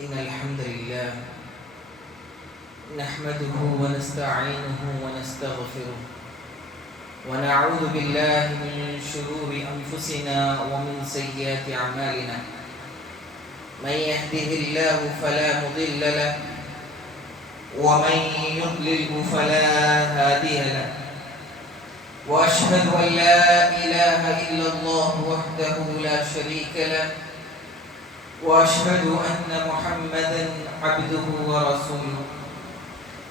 إن الحمد لله نحمده ونستعينه ونستغفره ونعوذ بالله من شرور أنفسنا ومن سيئات أعمالنا. من يهده الله فلا مضل له ومن يضلله فلا هادي له. وأشهد أن لا إله إلا الله وحده لا شريك له وأشهد أن محمدا عبده ورسوله.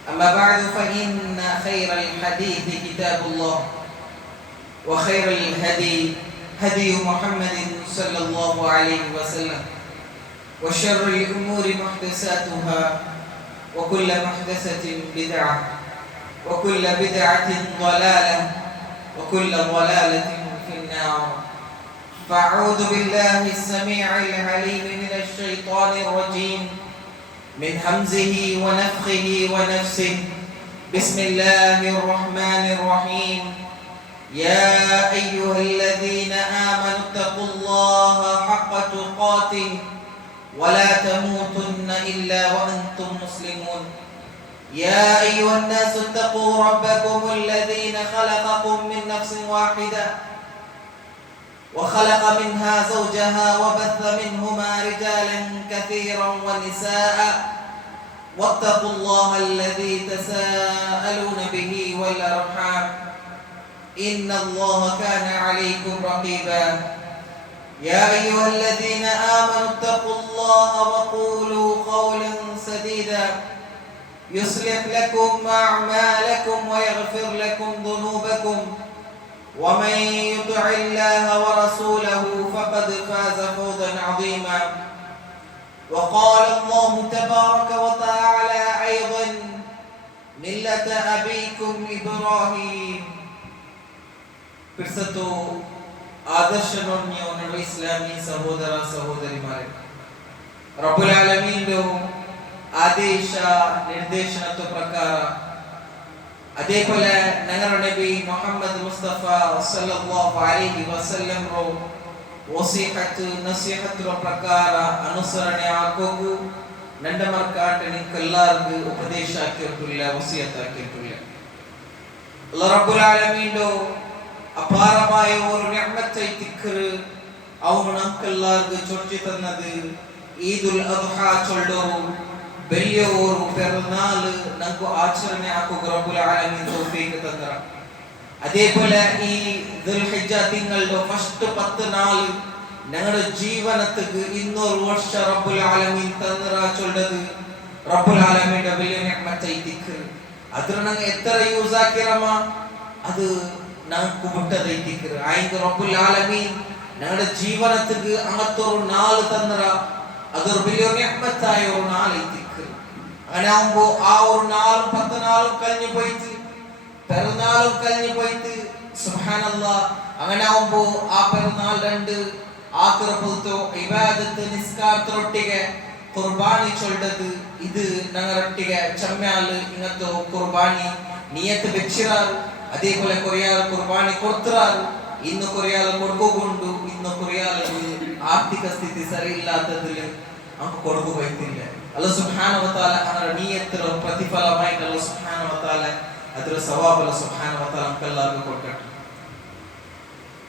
أما بعد فإن خير الحديث كتاب الله وخير الهدي هدي محمد صلى الله عليه وسلم وشر الأمور محدثاتها وكل محدثة بدعة وكل بدعة ضلالة وكل ضلالة في النار. فأعوذ بالله السميع العليم من الشيطان الرجيم من همزه ونفخه ونفسه. بسم الله الرحمن الرحيم. يا أيها الذين آمنوا اتقوا الله حق تقاته ولا تموتن إلا وأنتم مسلمون. يا أيها الناس اتقوا ربكم الذين خلقكم من نفس واحدة وخلق منها زوجها وبث منهما رجالا كثيرا ونساء واتقوا الله الذي تساءلون به والأرحام إن الله كان عليكم رقيبا. يا أيها الذين آمنوا اتقوا الله وقولوا قولا سديدا يصلح لكم أعمالكم ويغفر لكم ذنوبكم ومن يطع الله ورسوله فقد فاز فوزا عظيما. وقال الله تبارك وتعالى أيضا ملة أبيكم إبراهيم. പിർസത്തോ ആദർശനോന്യോന്നുള്ള ഇസ്ലാമി സഹോദര സഹോദരിമാരെ, റബ്ബുൽ ആലമീന്റെ ಆದೇಶ ನಿರ್ದೇಶನದ ಪ್ರಕಾರ ಅದೇപോലെ ನಗರ ನಬಿ ಮೊಹಮ್ಮದ್ ಮುಸ್ತಫಾ ಸಲ್ಲಲ್ಲಾಹು ಅಲೈಹಿ ವಸಲ್ಲಂ ರೋ ವಸೀಹತ್ ನಸೀಹತ್ ರೋ ಪ್ರಕಾರ ಅನುಸರಣೆ ಆಗೋಗು ನಂಡ ಮರ್ಕಾಟ ನಿಂಕೆಲ್ಲಾರ್ಗು ಉಪದೇಶ ಆಕಿರ್ತಿಲ್ಲ, ವಸಿಯತ್ ಆಕಿರ್ತಿಲ್ಲ. അല്ലാഹു റബ്ബുൽ ആലമീന്റെ അപാരമായ ഒരു നിഅമത്തെ തിക്റ് അവನು നമുക്കെല്ലാവർಗೂ ചൊരിഞ്ഞു തന്നത് ഈദുൽ അദ്ഹ ചൊല്ലೋರು ಬೆಳೆಯೋರು ಪೆರುನಾಲ್ ನಂಗೂ ಆಚರಣೆ ಹಾಕೋಕೆ ರಬ್ಬುಲ್ ಆಲಮೀನ್ ತೌಫೀಕ್ ತಂದ್ರ. അതേപോലെ ഈ ദുൽഹിജ്ജ തിങ്കളുടെ ഫസ്റ്റ് 10 നാൾ ഞങ്ങളുടെ ജീവനത്തിക്ക് 200 വർഷ റബ്ബുൽ ആലമീൻ തന്നറ ചൊല്ലത് റബ്ബുൽ ആലമീന്റെ വലിയ നിഅമത്തെ ദിക്ർ. അത്ര ഞങ്ങൾ എത്ര യൂസ് ആക്കിറമ അത് ഞങ്ങൾക്ക് മുട്ടതെ ദിക്ർ. ആയിന്റെ റബ്ബുൽ ആലമീൻ ഞങ്ങളുടെ ജീവനത്തിക്ക് അങ്ങത്തൊരു നാൾ തന്നറ അതൊരു വലിയ നിഅമത്തായ ഒരു നാൾ ദിക്ർ. അങ്ങനെ ആവുമ്പോ ആ ഒരു 10 നാളും കഴിഞ്ഞു പോയിട്ട് പെരുന്നാളും കഴിഞ്ഞു പോയിട്ട് സുബ്ഹാനല്ലാഹ്. അങ്ങനെ ആവുമ്പോ ആ പെരുന്നാൾ 2 ആഖിറത്തുൽ ഇബാദത്ത് നിസ്കാരത്തൊട്ടിಗೆ ഖുർബാനി ചൊല്ലത് ഇത് ഞങ്ങളൊട്ടിಗೆ ചമ്മാല് ഇങ്ങനത്തെ ഖുർബാനി നിയത്ത് വെച്ചിറാರು. അതേപോലെ കൊറിയാൽ ഖുർബാനി കൊടുത്തിറാರು. ഇന്ന് കൊറിയാൽ കൊടുക്കുകൊണ്ട് ഇന്ന് കൊറിയാൽ ആർത്ഥിക സ്ഥിതി സരിയില്ലാത്തതിൽ നമുക്ക് കൊടുക്കു പോയിട്ടില്ല. അല്ലാഹു സുബ്ഹാനഹു വ തആല അവരുടെ നിയത്തിലെ പ്രതിഫലമായി അല്ലാഹു സുബ്ഹാനഹു വ തആല ಅದರ ಸವಾಬ್ ಅല്ലാഹು ಸುಬ್ಹಾನಹು ವ ತആല ನಮಗೆಲ್ಲರಿಗೂ ಕೊಟ್ಟರು.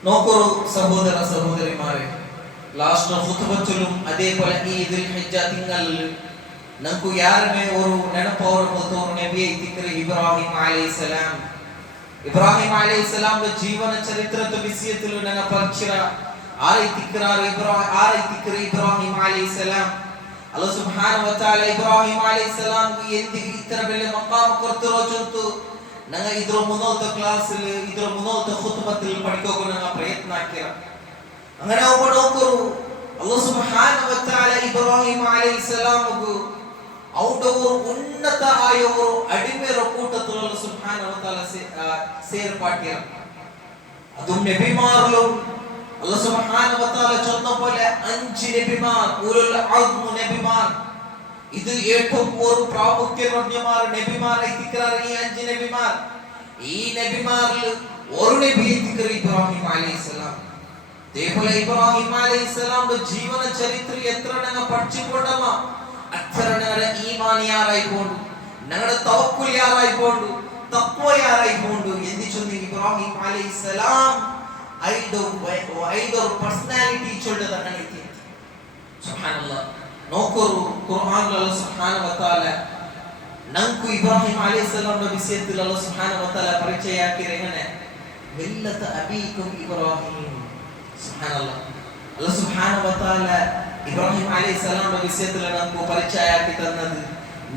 നോക്കൂ സഹോദര സഹോദരിമാരെ, ലാസ്റ്റ് ഖുതുബത്തിലും അതേപോലെ ഈ ദുൽഹിജ്ജ തിങ്കളിൽ നമുക്ക് യാരുമേ ഒരു നെനപ്പോറ് ഒരു നബിയെ ദിക്ർ ഇബ്രാഹിം അലൈഹിസ്സലാം. ഇബ്രാഹിം അലൈഹിസ്സലാമിന്റെ ജീവന ചരിത്രത്തെ വിഷയത്തിൽ ഞങ്ങൾ പഠിച്ചിര ആരെ ദിക്ർ ഇബ്രാഹിം അലൈഹിസ്സലാം. അല്ലാഹു സുബ്ഹാനഹു വ തആല ഇബ്രാഹിം അലൈഹിസ്സലാംಗೆ ಎಂದಿಗೆ ಇತರ ಬೆಲೆ ಮಕಾಮ ಕೊಡ್ತಿರೋ ಚಂತು ನಂಗೆ ಇದ್ರ ಮುಂದೋತ ಕ್ಲಾಸಲ್ಲಿ ಇದ್ರ ಮುಂದೋತ ಖುತುಬത്തിൽ പഠിക്കോಕೆ ഞങ്ങൾ പ്രയത്ന ആക്കിയ. അങ്ങനെ ഒപ്പം നോക്കൂ അല്ലാഹു സുബ്ഹാനഹു വ തആല ഇബ്രാഹിം അലൈഹിസ്സലാംಗೆ ഔടെ ഒരു ഉന്നത ആയ ഒരു അടിമേര കൂട്ടത്തിൽ അല്ലാഹു സുബ്ഹാനഹു വ തആല സേർപ്പാട്ടിയ. അതും നബിമാരിലും അല്ലാഹു സുബ്ഹാനഹു വ തആല ചൊന്നപോലെ 5 നബിമാർ ഉലുൽ അസ്മ നബിമാർ. ഇത് ഏറ്റവും ഒരു പ്രാമുഖ്യമാർ നബിമാരെ ദിക്റാർ ഈ 5 നബിമാർ. ഈ നബിമാരിൽ ഒരു നബിയെ ദിക്ർ ഇബ്രാഹിം അലൈഹിസ്സലാം. അതേപോലെ ഇബ്രാഹിം അലൈഹിസ്സലാമിന്റെ ജീവന ചരിത്രം എത്ര ഞങ്ങൾ പഠിച്ചുകൊണ്ടമ്മ ಅಕ್ಷರ ನಗರ ಈಮಾನ್ ಯಾರಾಯ್ಕೊಂಡು ನಗರ ತವಕ್ಕುಲ್ ಯಾರಾಯ್ಕೊಂಡು ತಕ್ವ ಯಾರಾಯ್ಕೊಂಡು ಎಂದು ಚೊಂದಿ ಇಬ್ರಾಹಿಂ ಅಲೈಹಿಸ್ಸಲಾಂ ಐದು ಪರ್ಸನಾಲಿಟಿ ಚೊಲ್ಲದ ಕಣೈತಿ ಸುಬ್ಹಾನಲ್ಲಾಹ್ ನೋಕರು ಕುರ್ಆನ್ ಅಲ್ಲಾಹ್ ಸುಬ್ಹಾನಹು ವ ತಆಲ ನಂಕು ಇಬ್ರಾಹಿಂ ಅಲೈಹಿಸ್ಸಲಾಂ ನ ವಿಷಯത്തിൽ ಅಲ್ಲಾಹ್ ಸುಬ್ಹಾನಹು ವ ತಆಲ ಪರಿಚಯ ಹಾಕಿರೆಗನೆ ಮಿಲ್ಲತ ಅಬೀಕುಂ ಇಬ್ರಾಹಿಂ ಸುಬ್ಹಾನಲ್ಲಾಹ್ ಅಲ್ಲಾಹ್ ಸುಬ್ಹಾನಹು ವ ತಆಲ ಇಬ್ರಾಹಿಂ ಅಲೈಹಿಸ್ಸಲಾಂ ನ ವಿಷಯത്തിൽ ನಂಕು ಪರಿಚಯ ಹಾಕಿ ತನ್ನದು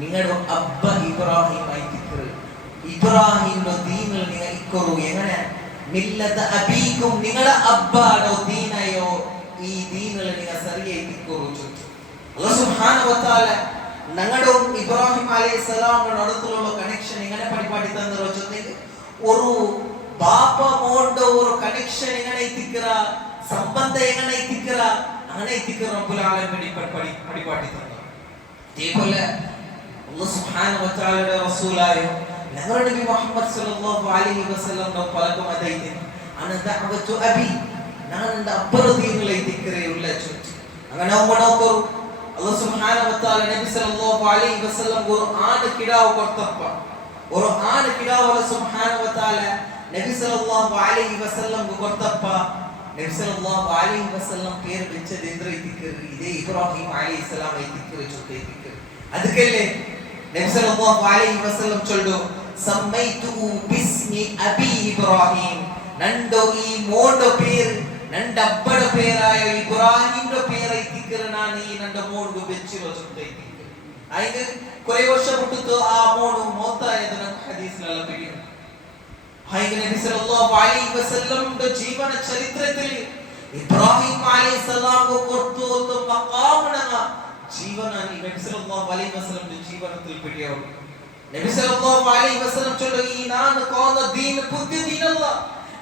ನಿങ്ങളുടെ ಅಬ್ಬ ಇಬ್ರಾಹಿಂ ಐತಿಕ್ರು ಇಬ್ರಾಹಿಂ ನ ದೀನಲ್ ನಿಗ ಇಕ್ಕರು ಎಗನೆ ಮಿಲ್ಲತ ಅಬೀಕುಂ ನಿಗಳ ಅಬ್ಬಾಡೋ ದೀನಯೋ ಈ ದೀನಲ್ ನಿಗ ಸರಿಯೇ ಇಕ್ಕರು ಅಲ್ಲಾಹ್ ಸುಬ್ಹಾನಹು ವ ತಆಲ ഞങ്ങളുടെ ഇബ്രാഹിം അലൈഹിസ്സലാമിനോടുള്ള കണക്ഷൻ എങ്ങനെ പഠിപ്പാട്ടിത്തന്ന വെച്ചിട്ടുണ്ടെങ്കിൽ ഒരു ബാപ്പ മോണ്ട ഒരു കണക്ഷൻ എങ്ങനെ എത്തിക്കറ സംബന്ധം എങ്ങനെ എത്തിക്കറ അങ്ങനെ എത്തിക്കറ റബ്ബുൽ ആലമീൻ പഠിപ്പാട്ടിത്തന്ന അതേപോലെ അല്ലാഹു സുബ്ഹാനഹു വ തആലയുടെ റസൂലായ ഞങ്ങളുടെ നബി മുഹമ്മദ് സല്ലല്ലാഹു അലൈഹി വസല്ലം പലക്കും അതായിട്ട് അന ദഅവതു അബി ഞാൻ എൻ്റെ അബ്ബയുടെ ദീനിൽ എത്തിക്കറയുള്ള അങ്ങനെ നോക്കൂ അല്ലാഹു സുബ്ഹാനഹു വ തആല നബി സല്ലല്ലാഹു അലൈഹി വസല്ലം ഒരു ആട് കിടാവ് കൊടുത്തപ്പ ഒരു ആട് കിടാവ് അല്ലാഹു സുബ്ഹാനഹു വ തആല നബി സല്ലല്ലാഹു അലൈഹി വസല്ലം കൊടുത്തപ്പ നബി സല്ലല്ലാഹു അലൈഹി വസല്ലം പേര് വെച്ചത് എന്തിരിക്കർ ഇതേ ഇബ്രാഹിം അലൈഹിസ്സലാം ഐതിക്കർ ചൊല്ലിക്കർ ಅದಕ್ಕೆಲ್ಲೇ ನബಿ ಸല്ലല്ലാಹು ಅಲೈಹಿ ವಸಲ್ಲಂ ಚೊಲ್ಲು ಸಮ್ಮೈತು ಬಿಸ್ಮಿ ಅಬಿ ಇಬ್ರಾಹಿಂ ನಂದು ಈ ಮೋಂಡ ಪೇರು ನನ್ನ ಅಬ್ಬಡ ಪೇರಾಯ ಇಬ್ರಾಹಿಂ ರ ಪೇರ ಐತಿಕ್ಕರ ನಾನು ಈ ನನ್ನ ಮೋಡ್ಗು ಬೆಚ್ಚಿರೋ ಚೊಂತ ಐತಿಕ್ಕರ ಆಯ್ತು ಕೊರೆ ವರ್ಷ ಬಿಟ್ಟು ಆ ಮೋಡು ಮೋತಾ ಇದು ನನ್ನ ಹದೀಸ್ನಲ್ಲ ಬಿಡಿ ಹಾಗೆ ನಬಿ ಸಲ್ಲಲ್ಲಾಹು ಅಲೈಹಿ ವಸಲ್ಲಂ ದ ಜೀವನ ಚರಿತ್ರೆಯಲ್ಲಿ ಇಬ್ರಾಹಿಂ ಅಲೈಹಿಸ್ಸಲಾಂ को ಕೊಟ್ಟು तो ಮಕಾಮನ ಜೀವನ ನಬಿ ಸಲ್ಲಲ್ಲಾಹು ಅಲೈಹಿ ವಸಲ್ಲಂ ದ ಜೀವನದಲ್ಲಿ ಬಿಡಿಯವರು ನಬಿ ಸಲ್ಲಲ್ಲಾಹು ಅಲೈಹಿ ವಸಲ್ಲಂ ಚೊಲ್ಲ ಈ ನಾನು ಕೋನ ದೀನ್ ಬುದ್ಧಿ ದೀನಲ್ಲ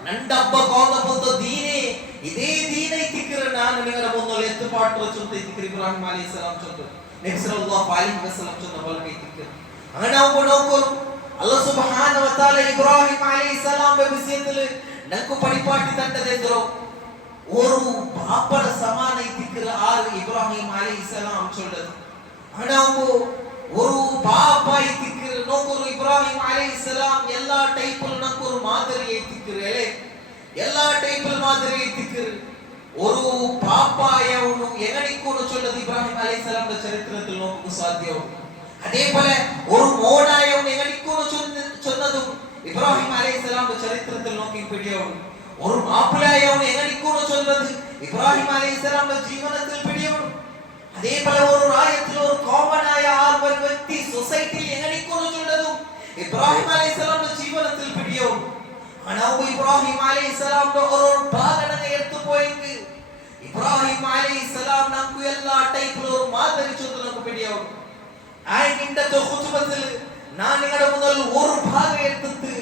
ನನ್ನ ಅಬ್ಬ ಕೋನ ಬುದ್ಧ ದೀನೇ ಇದೇ ದೀನ ಐತಿಕ್ಕರ ನಾನು ನಿಗರ ಮುಂದೊಲೆ ಎತ್ತು ಪಾಟು ಚೊಂತ ಐತಿಕ್ಕರ ಇಬ್ರಾಹಿಂ ಅಲೈಹಿಸ್ಸಲಾಂ ಚೊಂತ ನಬಿ ಸಲ್ಲಲ್ಲಾಹು ಅಲೈಹಿ ವಸಲ್ಲಂ ಚೊಂತ ಬಲಕ ಐತಿಕ್ಕರ അങ്ങനെ നോക്കൂ അല്ലാഹു സുബ്ഹാനഹു വ തആല ഇബ്രാഹിം അലൈഹിസ്സലാമിന്റെ വിഷയത്തിൽ നമുക്ക് പഠിപ്പാട്ടി തന്നതെന്തോ ഒരു ബാപ്പയുടെ സമാന ಐತಿಕ್ಕರ ആർ ഇബ്രാഹിം അലൈഹിസ്സലാം ചൊല്ലത് അങ്ങനെ ഒരു ബാപ്പ ಐತಿಕ್ಕರ നോക്കൂ ഇബ്രാഹിം അലൈഹിസ്സലാം എല്ലാ ടൈപ്പിൽ നമുക്ക് ഒരു മാതൃക ಐತಿಕ್ಕರ അല്ലേ എല്ലാ ടൈപ്പിൽ മാതൃക ಐತಿಕ್ಕರ ഒരു ബാപ്പയവನು എങ്ങനെയൊക്കെ ചൊല്ലത് ഇബ്രാഹിം അലൈഹിസ്സലാമിന്റെ ചരിത്രത്തിൽ നമുക്ക് സാധ്യമാണ് അതേപോലെ ഒരു മോഡായവൻ എങ്ങനെയൊക്കെ ചൊന്നതും ഇബ്രാഹിം അലൈഹിസ്സലാമിന്റെ ചരിത്രത്തിൽ നോക്കി പിടിയവൻ ഒരു മാപ്പിളായവൻ എങ്ങനെയൊക്കെ ചൊന്നത് ഇബ്രാഹിം അലൈഹിസ്സലാമിന്റെ ജീവിതത്തിൽ പിടിയവൻ അതേപോലെ ഒരു രാജ്യത്തിൽ ഒരു കോമൺ ആയ ഒരു വ്യക്തി സൊസൈറ്റിയിൽ എങ്ങനെയൊക്കെ ചൊന്നതും ഇബ്രാഹിം അലൈഹിസ്സലാമിന്റെ ജീവിതത്തിൽ പിടിയവൻ ನಾವು ಇಬ್ರಾಹಿಂ ಅಲೈಹಿಸ್ಸಲಾಂ ഒരു ഭാഗനെ എടുത്തു പോയെങ്കിൽ ഇബ്രാഹിം അലൈഹിസ്സലാം നമുക്ക് എല്ലാ ടൈപ്പിൽ ഒരു മാതൃക ചൊന്നു നമുക്ക് പിടിയവൻ ആയിന്റെ ഖുതുബത്തിൽ ഞാൻ നിങ്ങളുടെ മുന്നിൽ ഒരു ഭാഗം എടുത്തിട്ട്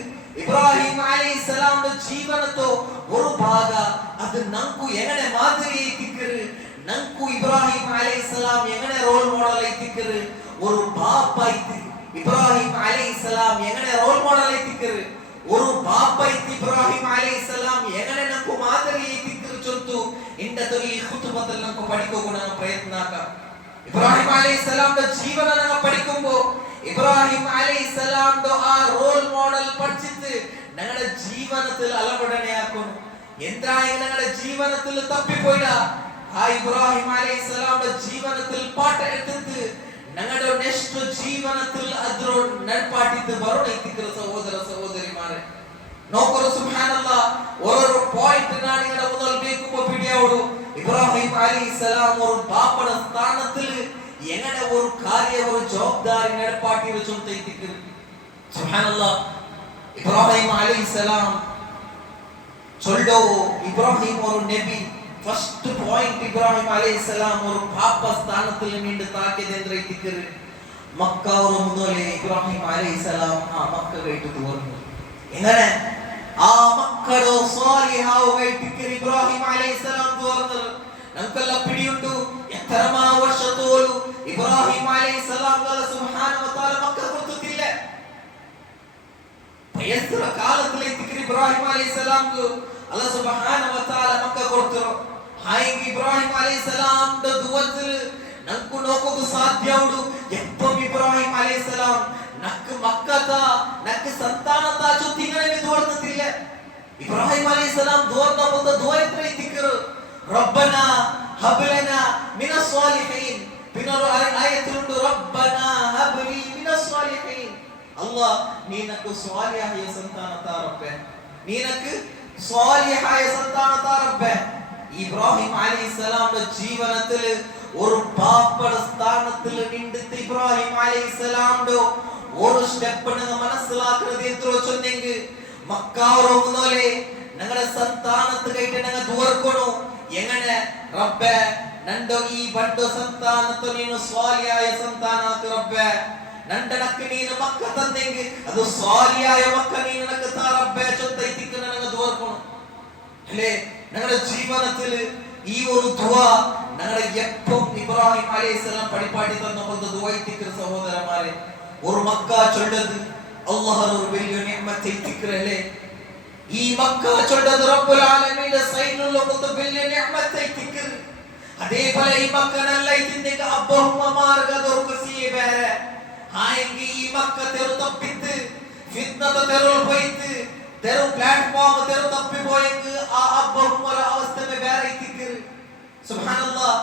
ഇബ്രാഹിം അലൈഹിസ്സലാമിന്റെ ജീവിതത്തോ ഒരു ഭാഗം അത് നമുക്ക് എങ്ങനെ മാതൃക ಐತಿಕ್ಕರು നമുക്ക് ഇബ്രാഹിം അലൈഹിസ്സലാം എങ്ങനെ റോൾ മോഡൽ ಐತಿಕ್ಕರು ഒരു ബാപ്പ ಐತಿ ഇബ്രാഹിം അലൈഹിസ്സലാം എങ്ങനെ റോൾ മോഡൽ ಐತಿಕ್ಕರು ഒരു ബാപ്പ ಐತಿ ഇബ്രാഹിം അലൈഹിസ്സലാം എങ്ങനെ നമുക്ക് മാതൃക ಐತಿಕ್ಕರು ചൊല്ಲು ഇന്നത്തെ ഈ ഖുതുബത്തിൽ നമുക്ക് പഠിക്കുക പ്രയത്നാക്കാം ഇബ്രാഹിം അലൈഹിസ്സലാമിന്റെ ജീവന നമ്മൾ പഠിക്കുമ്പോൾ ഇബ്രാഹിം അലൈഹിസ്സലാമിന്റെ ആ റോൾ മോഡൽ പഠിച്ചിട്ട് ഞങ്ങളുടെ ജീവിതത്തിൽ അലവടനെയാക്കും എന്തായാലും ഞങ്ങളുടെ ജീവിതത്തിൽ തപ്പിപ്പോയിടാ ആ ഇബ്രാഹിം അലൈഹിസ്സലാമിന്റെ ജീവിതത്തിൽ പാട്ട് എടുത്തിട്ട് ഞങ്ങളുടെ നെക്സ്റ്റ് ജീവിതത്തിൽ അതിരോ നಡ್ಪಾಟಿದ್ದು ಬರೋಣ ಐತಿಕ್ಕರ ಸಹೋದರ ಸಹೋದರಿಮಾರೆ നോക്കൂ സുബ്ഹാനല്ലാഹ് ഓരോ പോയിന്റ് ನಾನು നിങ്ങളുടെ മുന്നിൽ ಬೇಕು പിടിയോಡು ഇബ്രാഹിം അലൈഹിസ്സലാം ഒരു ബാപ്പയുടെ സ്ഥാനത്തിൽ എങ്ങനെ ഒരു കാര്യം ഒരു ജവാബ്ദാരി നಡ್ಪಾಟಿ വെച്ചുകൊണ്ട് ಐತಿಕ್ಕರು സുബ്ഹാനല്ലാഹ് ഇബ്രാഹിം അലൈഹിസ്സലാം ചൊല്ലോ ഇബ്രാഹിം ഒരു നബി ഫസ്റ്റ് പോയിന്റ് ഇബ്രാഹിം അലൈഹിസ്സലാം ഒരു ബാപ്പ സ്ഥാനത്തിൽ നിന്ന് താക്കിയതെന്ത്ര ಐತಿಕ್ಕರು മക്ക ഒരു മുതലേ ഇബ്രാഹിം അലൈഹിസ്സലാം ആ മക്ക വിട്ടു പോന്നു എങ്ങനെ ആ മക്കളോ സാലിഹാവുകൈതിಕ್ಕರು ഇബ്രാഹിം അലൈഹിസ്സലാം തോർന്നത് നമുക്കെല്ലാം പിടിയുണ്ട് എത്ര വർഷത്തോളം ഇബ്രാഹിം അലൈഹിസ്സലാം അല്ലാഹു സുബ്ഹാനഹു വ തആല മക്ക കൊടുത്തില്ല എത്ര കാലത്തിൽ ಐತಿಕ್ಕರು ഇബ്രാഹിം അലൈഹിസ്സലാം അല്ലാഹു സുബ്ഹാനഹു വ തആല മക്ക കൊടുത്തു ಹಾಗೆ ಇಬ್ರಾಹಿಂ ಅಲೈಹಿಸ್ಸಲಾಂ ದ ದುವത്തിൽ നമുക്ക് നോക്കുക സാധ്യവുಡು അലൈഹിസ്സലാം നക്ക് മക്കത നക്ക് സന്താനത ചുത്തിങ്ങനെ ദുആർന്നില്ല. ഇബ്രാഹിം അലൈഹിസ്സലാം ദുആർന്ന ദുആ ഇത്ര ദിക്ർ റബ്ബന ഹബ് ലനാ മിനസ് സ്വാലിഹീൻ. പിന്നെ ആയത്തിലുണ്ട് റബ്ബന ഹബ് ലി മിനസ് സ്വാലിഹീൻ. അല്ലാഹ് നീനക്ക് സ്വാലിഹായ സന്താനത റബ്ബേ, നീനക്ക് സ്വാലിഹായ സന്താനത റബ്ബേ. ഇബ്രാഹിം അലൈഹിസ്സലാമിന്റെ ജീവിതത്തിൽ ഒരു പാപ്പട സ്ഥാനത്തിൽ നിന്നിട്ട് ഇബ്രാഹിം അലൈഹിസ്സലാമിന്റെ ഒരു സ്റ്റെപ്പ് നിങ്ങൾ മനസ്സിലാക്കുന്നത് എത്രയോ ചൊന്നെങ്കിൽ മക്കാവറോന്നോലെ ഞങ്ങളുടെ സന്താനത്ത് കൈട്ട് ഞങ്ങൾ ദൂർക്കണു എങ്ങനെ റബ്ബേ നണ്ടോ ഈ ബഡ്ഡോ സന്താനത്ത് നീನು സ്വാലിയായ സന്താനാക്ക് റബ്ബേ നണ്ടനക്ക് നീನು മക്ക തന്നെങ്കിൽ അത് സ്വാലിയായ മക്ക നീನು നക്ക് താ റബ്ബേ ചൊത്തൈതിക്ക് ഞങ്ങൾ ദൂർക്കണു അല്ലേ. ഞങ്ങളുടെ ജീവിതത്തിൽ ഈ ഒരു ദുആ ഞങ്ങളുടെ എപ്പം ഇബ്രാഹിം അലൈഹിസ്സലാം പഠിപ്പാടി തന്ന ദുആയിത്തിക്ക് സഹോദരന്മാരെ ഒരു മക്ക ചൊല്ലത് അല്ലാഹുവിന്റെ ഒരു വലിയ നിഅമത്തൈതിക്കല്ലേ. ഈ മക്ക ചൊല്ലത് റബ്ബുൽ ആലമീന്റെ സൈനുള്ള ഒരു വലിയ നിഅമത്തൈതിക്ക്. അതേപോലെ ഈ മക്ക നല്ല ഇതിന്റെ അബ്ബഹുമാർഗ ദോർക്കസിയെ വേറെ ആയെങ്കിൽ ഈ മക്ക തെരു തപ്പിത്ത് ഫിത്നത തെരു പോയിട്ട് തെരു പ്ലാറ്റ്ഫോം തെരു തപ്പി പോയെങ്കിൽ ആ അബ്ബഹുമാര അവസ്ഥ വേറെ ഇതിക്ക്. സുബ്ഹാനല്ലാഹ്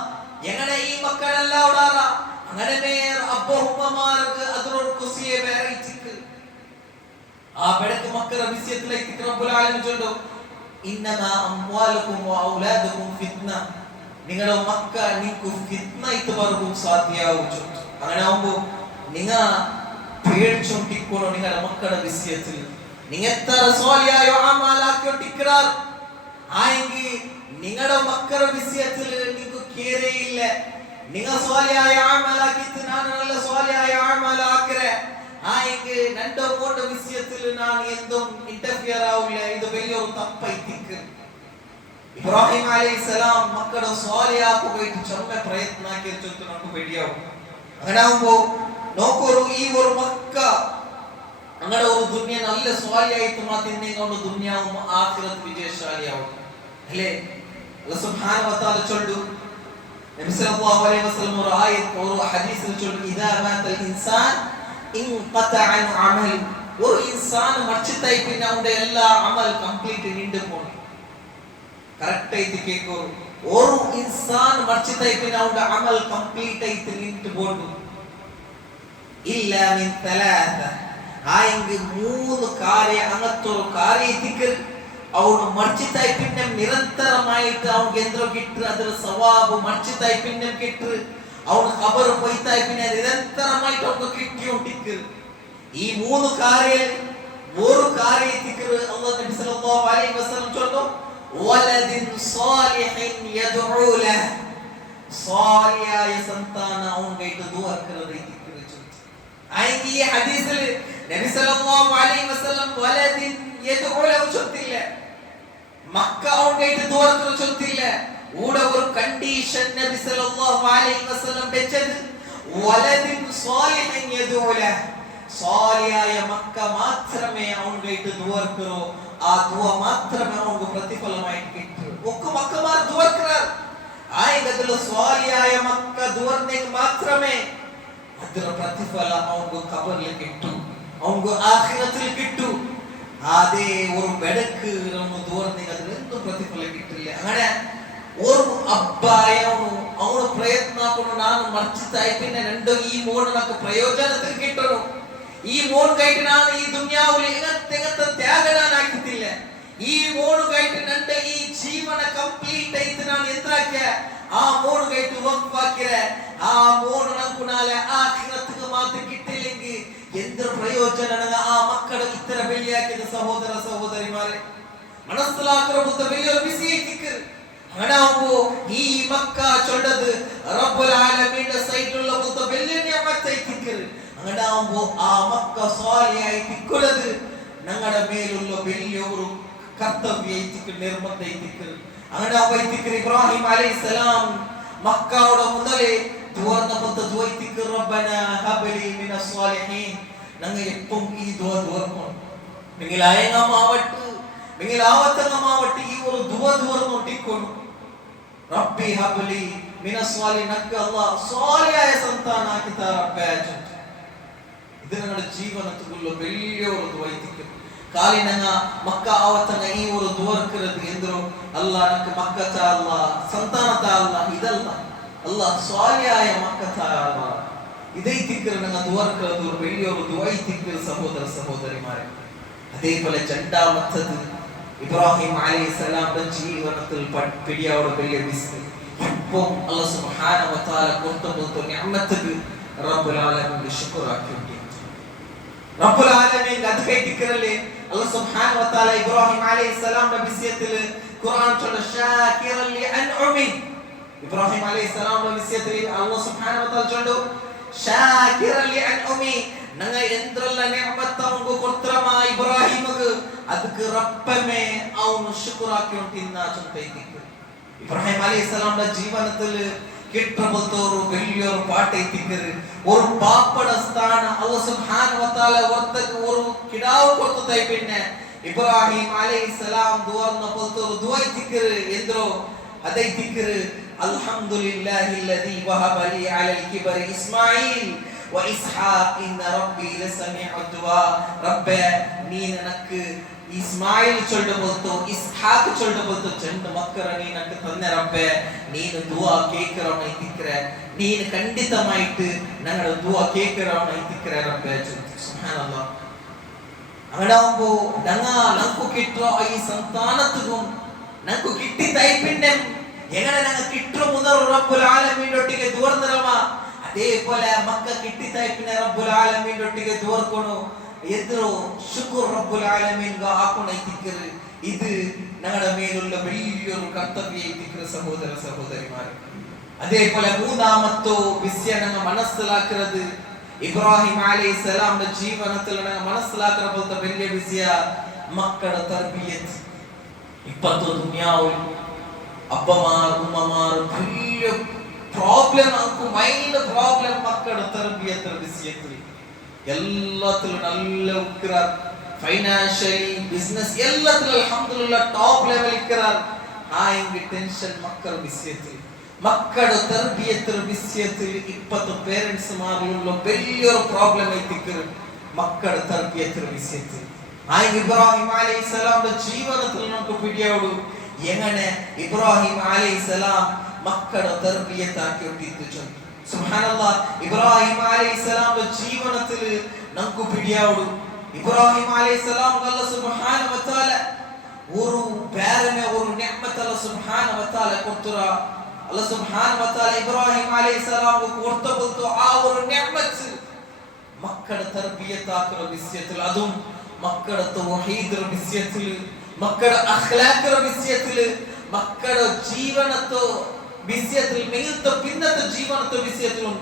എങ്ങനെ ഈ മക്കളല്ല ഉടാറ അങ്ങനെ അബ്ബഹുമാർക്ക് അതിനോട് കുസിയെ വേറെ ഇതിക്ക്. ആ ബെടക്ക് മക്കളെ വിഷയത്തിലേക്ക് റബ്ബുൽ ആലമീൻ ചൊല്ലും ഇന്നമാ അംവാലുകും വഔലാദുകും ഫിത്ന. നിങ്ങളുടെ മക്ക നിങ്ങൾക്ക് ഫിത്ന ഇട്ട് പറയും സാധ്യമാവും. അങ്ങനെ ആവുമ്പോ നിങ്ങ പേടിച്ചോണ്ടിക്കോളൂ നിങ്ങളുടെ മക്കളുടെ വിഷയത്തിൽ. നിങ്ങൾ എത്ര സ്വാലിയായ അമലാക്കിക്കൊണ്ടിരിക്കാർ ആയെങ്കിൽ നിങ്ങളുടെ മക്കളുടെ വിഷയത്തിൽ നിങ്ങൾക്ക് കേരയില്ല. നിങ്ങൾ സ്വാലിയായ അമലാക്കിയിട്ട് ഞാൻ നല്ല സ്വാലിയായ അമലാക്കരെ ആയെങ്കിൽ രണ്ടോ മൂന്നോ വിഷയത്തിൽ ഞാൻ എന്തും ഇന്റർഫിയർ ആവില്ല. ഇത് വലിയൊരു തപ്പൈത്തിക്ക്. ഇബ്രാഹിം അലൈഹിസ്സലാം മക്കളുടെ സ്വാലിയാക്കുകയായിട്ട് ചെമ്മ പ്രയത്നാക്കി നമുക്ക് വെടിയാവും. അങ്ങനെ ആവുമ്പോ നോക്കൊരു ഈ ഒരു മക്ക അങ്ങനെ ഒരു ദുനിയ നല്ല സ്വാലിയായിട്ട് മാറ്റികൊണ്ട് ദുനിയാവും ആഖിറത്ത് വിജയശാലിയാവും അല്ലേ. അല്ലാഹു സുബ്ഹാനഹു വ തആല ചൊല്ലു നബി സല്ലല്ലാഹു അലൈഹി വസല്ലം ഒരു ആയത്ത് ഒരു ഹദീസിൽ ചൊല്ലു ഇദാ മാതൽ ഇൻസാൻ ഇൻഖതഅ അമൽ. ഒരു ഇൻസാൻ മരിച്ചിട്ടായി പിന്നെ അവന്റെ എല്ലാ അമൽ കംപ്ലീറ്റ് നിന്നു പോയി. കറക്റ്റ് ആയിട്ട് കേൾക്കൂ. ഒരു ഇൻസാൻ മരിച്ചിട്ടായി പിന്നെ അവന്റെ അമൽ കംപ്ലീറ്റ് ആയിട്ട് നിന്നു പോയി. ഇല്ലാ മിൻ തലാത ആയെങ്കിൽ മൂന്ന് കാര്യ അങ്ങത്തൊരു കാര്യത്തിക്ക് ಅವನು ಮರ್ಚಿತಾಯಿ ಪಿನ್ನ ನಿರಂತರಮಾಯಿತು ಅವನಿಗೆ ಎಂದ್ರೋ ಗಿಟ್ರು ಅದರ ಸವಾಬು ಮರ್ಚಿತಾಯಿ ಪಿನ್ನ ಗಿಟ್ರು ಅವನು ಖಬರು ಪೈತಾಯಿ ಪಿನ್ನ ನಿರಂತರಮಾಯಿತು ಅವನಿಗೆ ಕಿಟ್ಟಿ ಉಂಟಿಕ್ಕು. ಈ ಮೂರು ಕಾರ್ಯ ತಿಕ್ಕರು ಅಲ್ಲಾಹ್ ನಬಿ ಸಲ್ಲಲ್ಲಾಹು ಅಲೈಹಿ ವಸಲ್ಲಂ ಚೊಲ್ಲು ವಲದಿನ್ ಸಾಲಿಹಿನ್ ಯದ್ഉ ಲಹ. ಸಾಲಿಯಾಯ ಸಂತಾನ ಅವನಿಗೆ ಇಟ್ಟು ದುಆ ಕರದೆ ತಿಕ್ಕರು ಚೊಲ್ಲು. ಆಯ್ಕೆ ಈ ಹದೀಸಲ್ಲಿ നബി സല്ലല്ലാഹു അലൈഹി വസല്ലം വലദിൻ യദ്ഉ ലഹു ചൊല്ലില്ല. മക്ക അവൻകൈട്ട് ദുആ ചൊല്ലില്ല. ഊടെ ഒരു കണ്ടീഷൻ നബി സല്ലല്ലാഹു അലൈഹി വസല്ലം വെച്ചത് വലദിൻ സാലിഹിൻ യദ്ഉ ലഹു. സാലിയായ മക്ക മാത്രമേ അവൻകൈട്ട് ദുആ കരോ. ആ ദുആ മാത്രമേ അവൻക്ക് പ്രതിഫലമായിട്ട് കിട്ടൂ. ഒക്ക മക്കമാർ ദുആ കരാർ ആയതിൽ സാലിയായ മക്ക ദുആ മാത്രമേ ಅದರ ಪ್ರತಿಫಲ ಅವನಿಗೆ ಕಬರ್ಲಿ ಕಿಟ್ಟು ಅವನಿಗೆ ಆಖಿರത്തിൽ കിട്ടു. അതേ ഒരു ಬೆಡക്ക് നമ്മൾ ദൂരത്തേക്ക് അതിലൊന്നും പ്രതിഫല കിട്ടില്ല. അങ്ങനെ ഒരു അബ്ബായവನು ಅವನು ಪ್ರಯತ್ನ ಹಾಕೊಂಡು ನಾನು ಮರ್ಚಿತಾಯಿ പിന്നെ രണ്ടോ ഈ മൂന്ന് നമുക്ക് പ്രയോജനത്തിൽ കിട്ടണം. ഈ മൂന്ന് കൈട്ട് ನಾನು ഈ ദുനിയാവിൽ എങ്ങത്തെ ത്യാഗം ನಾನು ಹಾಕಿತಿಲ್ಲ. ಈ ಮೂರು ಕೈಟ್ ನಂದ ಈ ಜೀವನ ಕಂಪ್ಲೀಟ್ ಐತೆ ನಾನು ಎತ್ತರಾಕೆ ಆ ಮೂರು ಕೈಟ್ ವಕ್ಫ್ ಹಾಕಿರೆ ಆ ಮೂರು ನಂಕು ನಾಳೆ ಆಖಿರತ್ಗೆ ಮಾತ್ರ ಕಿಟ್ಟಿಲಿಂಗಿ ಎಂದ್ರ ಪ್ರಯೋಜನ ಆ ಮಕ್ಕಳ ಇತರ ಬೆಳ್ಳಿ ಹಾಕಿದ ಸಹೋದರ ಸಹೋದರಿಮಾರೆ ಮನಸ್ಸಲಾಕರ ಬುದ್ಧ ಬೆಳ್ಳಿಯರು ಬಿಸಿ ಐತಿಕ್ಕರು. ಹಣವು ಈ ಮಕ್ಕ ಚೊಲ್ಲದು ರಬ್ಬುಲ್ ಆಲಮೀನ್ ಸೈಡುಲ್ಲ ಬುದ್ಧ ಬೆಳ್ಳಿಯನ್ನೇ ಮತ್ತೈತಿಕ್ಕರು. ಹಣವು ಆ ಮಕ್ಕ ಸ್ವಾಲಿಯಾಯಿ ತಿಕ್ಕುಳದು ನಂಗಡ ಮೇಲುள்ள ಬೆಳ್ಳಿಯವರು ಕರ್ತವ್ಯ ಐತಿಕ್ಕರು ನಿರ್ಬಂಧ ಐತಿಕ್ಕರು. അങ്ങനെ വൈത്തിക്കർ ഇബ്രാഹിം അലൈഹിസ്സലാം മക്കയുടെ മുതലേ ദുആന്ന ബുദ്ധ ദുആയിത്തിക്കർ റബ്ബന ഹബ്ലി മിനസ് സ്വാലിഹീൻ. ഞങ്ങ എപ്പം ഈ ദുആ ദുആർക്കും നിങ്ങൾ ആയങ്ങമാവട്ട് നിങ്ങൾ ആവത്തങ്ങമാവട്ട് ഈ ഒരു ദുആ ദുആർന്നോട്ടിക്കൊണ്ടു റബ്ബി ഹബ്ലി മിനസ് സ്വാലിഹീൻ. നക്ക അല്ലാഹ് സ്വാലിഹായ സന്താനാക്കി താ റബ്ബേ. ഇത് ഞങ്ങളുടെ ജീവിതത്തിലുള്ള വലിയ ഒരു ദ്വൈതിക്കും കാലി ഞങ്ങ മക്ക ആവത്തങ്ങ ഈ ഒരു ദ്വർക്കുന്നത് എന്തോ അല്ല എനിക്ക് മക്കത്ത അല്ല സന്താനത്ത അല്ല ഇതല്ല അല്ല സ്വാലിയായ മക്കത്ത അല്ല ഇതേ തിക്കർ ഞങ്ങൾ ദ്വർക്കുന്നത് ഒരു വലിയ ഒരു ദ്വൈതിക്കർ സഹോദര സഹോദരിമാരെ അതേപോലെ രണ്ടാമത്തത് ഇബ്രാഹിം അലൈഹിസ്സലാമിന്റെ ജീവിതത്തിൽ പിടിയോട് വലിയ ബിസിനസ് ഇപ്പം അല്ലാഹു സുബ്ഹാനഹു വ തആല കൊടുത്ത നിഅമത്തുക്ക് റബ്ബുൽ ആലമീൻ ശുക്റാക്കി റബ്ബുൽ ആലമീൻ അത് കേട്ടിക്കറല്ലേ അല്ലാഹു സുബ്ഹാനഹു വ തആല ഇബ്രാഹിം അലൈഹിസ്സലാമിന്റെ വിഷയത്തിൽ ഖുർആൻ ചൊല്ല ഷാകിറൻ ലി അൻഉമി ഇബ്രാഹിം അലൈഹിസ്സലാമിന്റെ വിഷയത്തിൽ അല്ലാഹു സുബ്ഹാനഹു വ തആല ചൊല്ലു ഷാകിറൻ ലി അൻഉമി നങ്ങ എന്തെല്ല നിഅമത്ത് അവങ്കു കൊത്രമാ ഇബ്രാഹിമക്ക് ಅದಕ್ಕೆ ರಪ್ಪಮೆ ಅವನು ಶುಕ್ರಾಕಿ ತಿನ್ನ ಚಂತೈತಿತ್ತು ಇಬ್ರಾಹಿಂ ಅಲೈಹಿಸ್ಸಲಾಂನ ಜೀವನದಲ್ಲಿ ಕೆಟ್ಟ ಬಲ್ತವರು ಬೆಳ್ಳಿಯವರು ಪಾಠ ಐತಿಕ್ಕರು ஒரு பாப்பட ஸ்தான அல்லாஹ் சுப்ஹானஹு வ தஆலா வர்த்தக ஒரு கிடாவு கொடுத்ததை பின்ன இப்ராஹிம் அலைஹிஸ்ஸலாம் துவர்ன பல்ತವರು துவைತಿಕ್ಕರು ಎಂದ್ರು ಅದೈತಿಕ್ಕರು ಅಲ್ಹಮ್ದುಲಿಲ್ಲಾಹಿ ಅಲ್ದಿ ವಹಬ ಲಿ ಅಲಲ್ ಕಿಬರಿ ಇಸ್ಮಾಯಿಲ್ ವ ಇಸ್ಹಾಕ್ ಇನ್ನ ರಬ್ಬಿ ಲಸಮಿഉ ದುಆ ರಬ್ಬೆ ನೀನು ನನಗೆ ಇಸ್ಮಾಯಿಲ್ ಚೊಲ್ಡ ಬೋಲ್ತು ಇಸ್ಹಾಕ್ ಚೊಲ್ಡ ಬೋಲ್ತು ಚಂದ ಮಕ್ಕರ ನೀನಕ್ಕೆ ತಂದೆ ರಬ್ಬೆ ನೀನು ದುಆ ಕೇಕರವನ ಐತಿಕ್ರೆ ನೀನು ಖಂಡಿತಮಾಯಿಟ್ಟು ഞങ്ങളുടെ ದುಆ ಕೇಕರವನ ಐತಿಕ್ರೆ ರಬ್ಬೆ ಸುಬ್ಹಾನಲ್ಲಾಹ್ അങ്ങനാവുമ്പോ ഞങ്ങൾക്കു കിട്ടോ ഈ സന്താനത്തും ഞങ്ങൾക്കു കിട്ടിത്തായി പിന്നെ എങ്ങനെ ഞങ്ങൾ കിട്ടോ മുതൽ റബ്ബുൽ ആലമീൻ ഒട്ടിಗೆ ദൂർന്നരമ അതേപോലെ മക്ക കിട്ടിത്തായി പിന്നെ റബ്ബുൽ ആലമീൻ ഒട്ടിಗೆ ദൂർಕೊಣು എത്രോ ശുക്ർ റബ്ബുൽ ആലമീൻ ಗ ಹಾಕೊಂಡೈತಿಕ್ಕರು ಇದು ഞങ്ങളുടെ മേലുള്ള വലിയൊരു കർത്തവ്യ ಐತಿಕ್ಕರು സഹോദര സഹോദരിമാരെ അതേപോലെ മൂന്നാമത്തെ വിഷയം ഞങ്ങൾ മനസ്സിലാക്കുന്നത് ഇബ്രാഹിം അലൈഹിസ്സലാമിന്റെ ജീവിതത്തിൽ ഞങ്ങൾ മനസ്സിലാക്കുന്ന വലിയ വിഷയ മക്കളുടെ തർബിയത്ത് ഇപ്പത്തെ ദുനിയാവിൽ അപ്പമാർ ഉമ്മമാർ വലിയ പ്രോബ്ലം ആക്കും മൈൻ പ്രോബ്ലം മക്കളുടെ തർബിയത്തിന്റെ വിഷയത്തിൽ എല്ലാത്തിലും നല്ല ഉക്രാർ ഫൈനാൻഷ്യലി ബിസിനസ് എല്ലാത്തിലും അൽഹംദുലില്ലാഹ് ടോപ്പ് ലെവൽ ഇക്രാർ ആയെങ്കിൽ ടെൻഷൻ മക്കളുടെ വിഷയത്തിൽ മക്കളുടെ തർബിയത്തിന്റെ വിഷയത്തിൽ ഇപ്പത്തെ പേരൻസ്മാരിലുള്ള വലിയൊരു പ്രോബ്ലം ആയിത്തിക്കറ് മക്കളുടെ തർബിയത്തിന്റെ വിഷയത്തിൽ ആയെങ്കിൽ ഇബ്രാഹിം അലൈഹിസ്സലാമിന്റെ ജീവിതത്തിൽ നമുക്ക് പിടിയോടു എങ്ങനെ ഇബ്രാഹിം അലൈഹിസ്സലാം മക്കളുടെ തർബിയത്താക്കി ഒട്ടിച്ചു സുബ്ഹാനല്ലാഹ് ഇബ്രാഹിം അലൈഹിസ്സലാമിന്റെ ജീവിതത്തിൽ നമുക്ക് പിടിയോടു ഇബ്രാഹിം അലൈഹിസ്സലാം അല്ലാഹു സുബ്ഹാനഹു വ തആല ഒരു പേരനെ ഒരു നിഅമത്ത് അല്ലാഹു സുബ്ഹാനഹു വ തആല കൊടുത്തറ Allah subhanahu wa ta'ala Ibrahim alayhi salam കൊടുത്തു ആ ഒരു നിഅമത്ത് മക്കളുടെ തർബിയത്താക്കുന്ന വിഷയത്തിൽ അതും മക്കളുടെ തൗഹീദിന്റെ വിഷയത്തിൽ മക്കളുടെ അഖ്ലാഖിന്റെ വിഷയത്തിൽ മക്കളുടെ ജീവിതത്തെ വിഷയത്തിൽ മികത്ത പിന്നത്തെ ജീവിതത്തെ വിഷയത്തിലും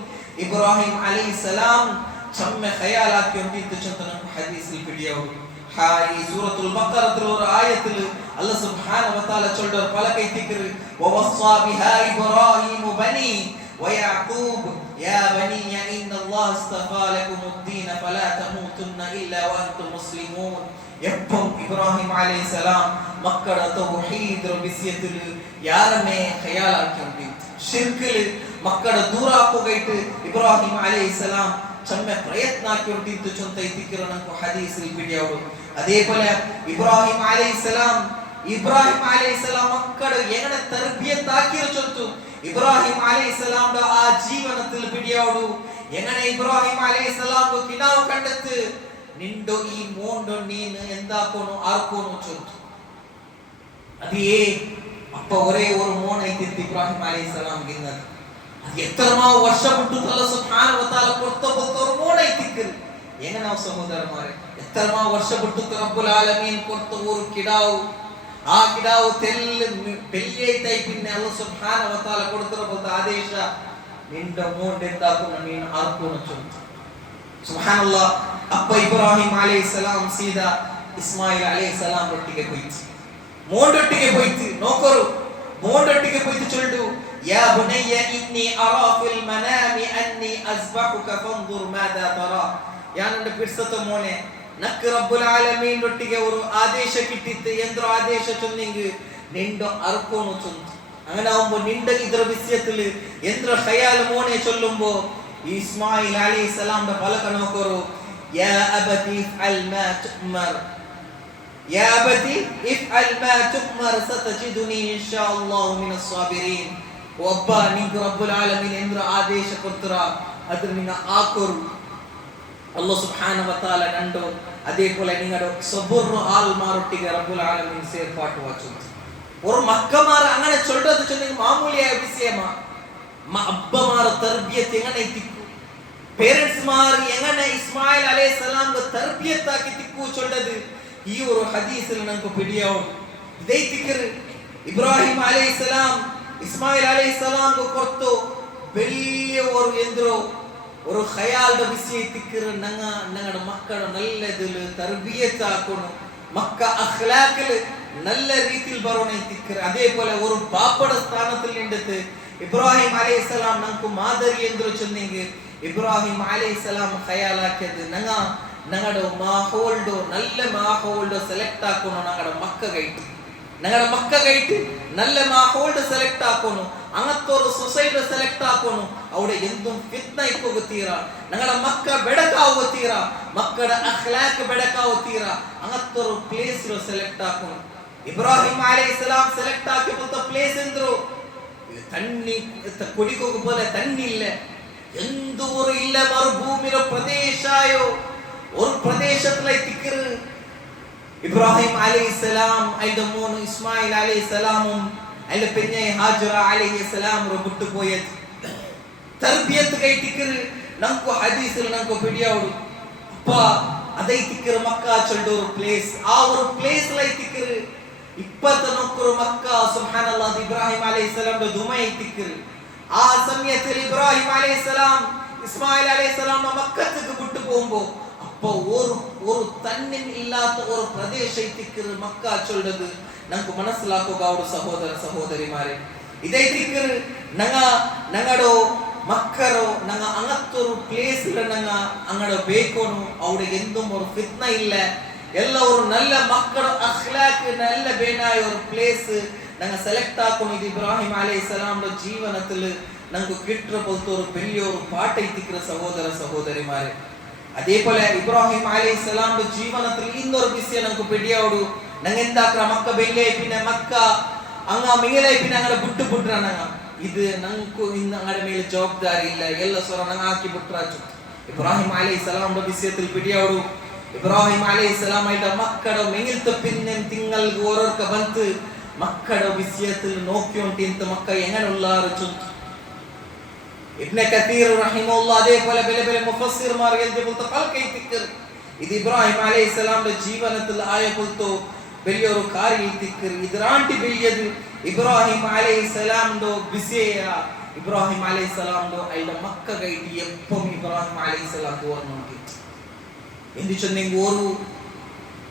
ഇബ്രാഹിം അലൈഹി സലാം ചമ്മ ഖയാലാക്കി ഒന്നിച്ചുന്ന ഹദീസിൽ പിടിയാവും ഹായി സൂറത്തുൽ ബഖറത്തിൽ ഒരു ആയത്തിൽ അല്ലാഹു സുബ്ഹാനഹു വ തആല ചൊല്ലർ പലകൈതിക്കർ വവസ്സാ ബിഹാ ഇബ്രാഹിം ബനി വയഅഖൂബ് യാ ബനി ഇന്നല്ലാഹു ഇസ്തഫാ ലകുമുദ്ദീന ഫലാ തമൂതുന്ന ഇല്ലാ വഅൻതും മുസ്ലിമൂൻ എപ്പം ഇബ്രാഹിം അലൈഹിസ്സലാം മക്കളുടെ തൗഹീദ് വിഷയത്തിൽ യാരമേ ഖയാലാക്കി ഷിർക്കിൽ മക്കളുടെ ദൂരാക്കുകയിട്ട് ഇബ്രാഹിം അലൈഹിസ്സലാം ചമ്മ പ്രയത്നാക്കി ഒട്ടിച്ചു ചൊന്തൈതിക്കർ നമുക്ക് ഹദീസിൽ പിടിയാവും അതേപോലെ ഇബ്രാഹിം അലൈഹിസ്സലാം മക്കളുടെ എങ്ങനെ തർബിയത്താക്കി ചൊല്തു ഇബ്രാഹിം അലൈഹിസ്സലാമിന്റെ ആ ജീവിതത്തിൽ പിടിയോടു എങ്ങനെ ഇബ്രാഹിം അലൈഹിസ്സലാം കിനാവ് കണ്ടെത്ത് നിണ്ടോ ഈ മോണ്ടോ നീന് എന്താക്കോണോ ആർക്കോണോ ചൊല്തു അതേ അപ്പൊ ഒരേ ഒരു മോണൈത്തിട്ട് ഇബ്രാഹിം അലൈഹിസ്സലാം ഗിന്നത് അത് എത്രമാ വർഷപ്പെട്ടു അല്ലാഹു സുബ്ഹാനഹു വ തആല കൊടുത്ത ഒരു മോണൈത്തിക്കർ എങ്ങനെ സഹോദരന്മാരെ എത്രമാ വർഷപ്പെട്ടു റബ്ബുൽ ആലമീൻ കൊടുത്ത ഒരു കിടാവ് ആ കിടാവ് പെല്ലിയായി പിന്നെ അല്ലാഹു സുബ്ഹാനഹു വ തആല കൊടുത്ത ആദേശ നിന്റെ മോണ്ട് എന്താക്കുന്ന നീ ആർക്കോണോ ചൊല്തു സുബ്ഹാനല്ലാഹ് അപ്പ ഇബ്രാഹിം അലൈഹിസ്സലാം സീദാ ഇസ്മായിൽ അലൈഹിസ്സലാം ഒട്ടിಗೆ പോയിച്ചു മോണ്ടൊട്ടിಗೆ പോയിച്ചു നോക്കറു മോണ്ടൊട്ടിಗೆ പോയിച്ചു ചൊല്ലു യാ ബുനയ്യ ഇന്നി അറാ ഫിൽ മനാമി അന്നി അസ്ബഹുക ഫൻദുർ മാദാ തറാ യാനന്റെ പിർസത്തെ മോനെ നക്ക് റബ്ബുൽ ആലമീൻ ഒട്ടിಗೆ ഒരു ആദേശ കിട്ടിത്ത് എന്ത്ര ആദേശ ചൊന്നെങ്കിൽ നിണ്ടോ അർക്കോണോ ചൊന്നു അങ്ങനെ ആവുമ്പോ നിണ്ട ഇದ್ರ വിഷയത്തിൽ എന്ത്ര ഖയാൽ മോനെ ചൊല്ലുമ്പോ ഇസ്മായിൽ അലൈഹിസ്സലാമിന്റെ പലക നോക്കറു യാ അബതി ഇഫ്അൽ മാ തുഅ്മർ യാ അബതി ഇഫ്അൽ മാ തുഅ്മർ സതജിദുനി ഇൻഷാഅല്ലാഹു മിനസ് സാബിരീൻ. ಒಬ್ಬ ನಿಂಗೆ ರಬ್ಬುಲ್ ಆಲಮೀನ್ ಎಂದ್ರ ಆದೇಶ ಕೊಡ್ತಾರ ಅದ್ರ ನಿಂಗ ಆಕೋರು ಅಲ್ಲಾಹ್ ಸುಬ್ಹಾನಹು ವ ತಆല ನಂಡು അതേപോലെ നിങ്ങളുടെ സബുർ ആൽമാറൊട്ടിಗೆ റബ്ബുൽ ആലമീൻ ಸೇರ್ಪಾಟು വച്ചു. ഒരു മക്കമാർ അങ്ങനെ ചൊല്ലത് ചൊല്ലുന്ന മാമൂലിയായ വിഷയമാ. അബ്ബമാർ തർബിയത്ത് എങ്ങനെ തിക്കു, പേരൻസ് മാർ എങ്ങനെ ഇസ്മായിൽ അലൈഹിസ്സലാം തർബിയത്ത് ആക്കി തിക്കു ചൊല്ലത് ഈ ഒരു ഹദീസിൽ നമുക്ക് പിടിയാവും. ഇതേ തിക്കർ ഇബ്രാഹിം അലൈഹിസ്സലാം ഇസ്മായിൽ അലൈഹിസ്സലാം ಕೊಟ್ಟು വലിയ ഒരു ಎಂದ್ರೋ ഒരു ഖയാൽದ ವಿಷಯ ತಿಕ್ಕರ ഞങ്ങളുടെ മക്കളെ നല്ലതിൽ തർബിയത്ത് ആക്കണം, മക്ക അഖ്ലാഖിൽ നല്ല രീതിയിൽ ബറോണെ തിಕ್ಕರ. അതേപോലെ ഒരു ബാപ്പയുടെ സ്ഥാനത്തിൽ നിന്നിട്ട് ഇബ്രാഹിം അലൈഹിസ്സലാം നമുക്ക് മാതരി ಎಂದು ചൊന്നെങ്കിൽ ഇബ്രാഹിം അലൈഹിസ്സലാം ഖയാലാക്കിയത് ഞങ്ങളുടെ മാഹോൾഡോ നല്ല മാഹോൾഡോ സെലക്ട് ആക്കണം. ഞങ്ങളുടെ മക്കകൈട്ട് നല്ല മാഹോൾഡ് സെലക്ട് ആക്കണം. അങ്ങനത്തെ ഒരു സൊസൈറ്റി സെലക്ട് ആക്കണം. അവിടെ എന്തും ഫിത്ന ഇപ്പോಗುತ್ತೀರಾ, ഞങ്ങളുടെ മക്ക ಬೆಡಕಾಗುತ್ತೀರಾ, ಮಕ್ಕಳ ಅಖ್ಲಾಕ್ ಬೆಡಕಾಗುತ್ತೀರಾ, അങ്ങനത്തെ ഒരു പ്ലേസ് സെലക്ട് ആക്കണം. ഇബ്രാഹിം അലൈഹിസ്സലാം സെലക്ട് ആക്കിയപ്പോൾ പ്ലേസ് ಎಂದ್ರು തണ്ണി കുടിക്കൊക്കെ പോലെ തണ്ണില്ല, എന്തോರು ಇಲ್ಲ, മരുഭൂമിയുടെ പ്രദേശായോ ഒരു പ്രദേശത്തിലേക്ക് ഇബ്രാഹിം അലൈഹിസ്സലാം അതിന്റെ മോൻ ഇസ്മായിൽ അലൈഹിസ്സലാമും അതിന്റെ പെഞ്ഞെ ഹാജറ അലൈഹിസ്സലാം വിട്ടുപോയത് തർബിയത്ത് കൈറ്റിക്കർ നമുക്ക് ഹദീസിൽ നമുക്ക് പിടിയാവും. അപ്പ അതേ തിക്കർ മക്ക ചൊല്ലുന്ന ഒരു പ്ലേസ്, ആ ഒരു പ്ലേസിലായി തിക്കർ ഇപ്പത്തെ നോക്കൊരു മക്ക സുബ്ഹാനല്ലാഹ് ഇബ്രാഹിം അലൈഹിസ്സലാമിന്റെ ദുമൈ തിക്കർ. ആ സമയത്തിൽ ഇബ്രാഹിം അലൈഹിസ്സലാം ഇസ്മായിൽ അലൈഹിസ്സലാമിന്റെ മക്കത്തേക്ക് വിട്ടു പോകുമ്പോ അപ്പൊ ഒരു തന്നിൻ ഇല്ലാത്ത ഒരു പ്രദേശത്തിക്ക് മക്ക ചൊല്ലത് നമുക്ക് മനസ്സിലാക്കുക. ഒരു സഹോദര സഹോദരിമാരെ, ഇതേ തിക്കർ ഞങ്ങളുടെ മಕ್ಕಳು അങ്ങനത്തൊരു പ്ലേസിൽ അങ്ങടെ ಬೇಕೋನು. അവിടെ എന്തും ഒരു ഫിത്ന ഇല്ല, എല്ലാവരും നല്ല മക്കള് അഖ്ലാഖ് നല്ല ಬೇನಾയ ഒരു പ്ലേസ് ഞങ്ങൾ സെലക്ട് ആക്കണം. ഇത് ഇബ്രാഹിം അലൈഹിസ്സലാമിന്റെ ജീവിതത്തിൽ നമുക്ക് കിട്ടുന്ന പോലത്തെ ഒരു വലിയൊരു പാട്ടൈത്തിക്കര സഹോദര സഹോദരിമാരെ. അതേപോലെ ഇബ്രാഹിം അലൈഹിസ്സലാമിന്റെ ജീവിതത്തിൽ ಇನ್ನೊരു ವಿಷಯ നമുക്ക് പിടിയാവൂ. ഞങ്ങൾ എന്താക്ര മക്ക ಬೆಳ್ಳೆ പിന്നെ മക്ക അങ്ങ മിങ്ങലെ പിന്നെ ഞങ്ങളെ ಬಿಟ್ಟುಬಿಟ್ರ ഇത് ഞങ്ങൾക്ക് ഇന്ന് ഞങ്ങളുടെ മേലെ ജവാബ്ദാരി ഇല്ല, ಎಲ್ಲ സ്വರ ഞങ്ങൾ ആക്കി ಬಿಟ್ರಾಚು. ഇബ്രാഹിം അലൈഹിസ്സലാമിന്റെ വിഷയത്തിൽ പിടിയാവൂ. ഇബ്രാഹിം അലൈഹിസ്സലാം അതിന്റെ മക്കളുടെ മെങ്ങിലത്തെ പിന്നെ തിങ്ങൾക്ക് ഓരോർക്ക് ಬಂತು മക്കളുടെ വിഷയത്തിൽ നോക്കിയോണ്ടിಂತ മക്ക എങ്ങനെയുള്ളാറ് ചൊല്ಲು. ഇബ്നു കതീർ റഹിമഹുല്ലാഹ് അതേപോലെ പല മുഫസ്സിർമാർ എഴുതിയ കൽക്കൈത്തിക്കർ ഇത് ഇബ്രാഹിം അലൈഹിസ്സലാമിന്റെ ജീവിതത്തിൽ ആയ പോലത്തെ വലിയൊരു കാര്യത്തിക്കർ. ഇതിരാണ്ടി വലിയത് ഇബ്രാഹിം അലൈഹിസ്സലാമിന്റെ വിഷയ. ഇബ്രാഹിം അലൈഹിസ്സലാമിന്റെ അതിന്റെ മക്ക കൈട്ടി എപ്പം ഇബ്രാഹിം അലൈഹിസ്സലാം തോർന്നുണ്ട് ಎಂದು ചൊന്നെങ്കിൽ ഒരു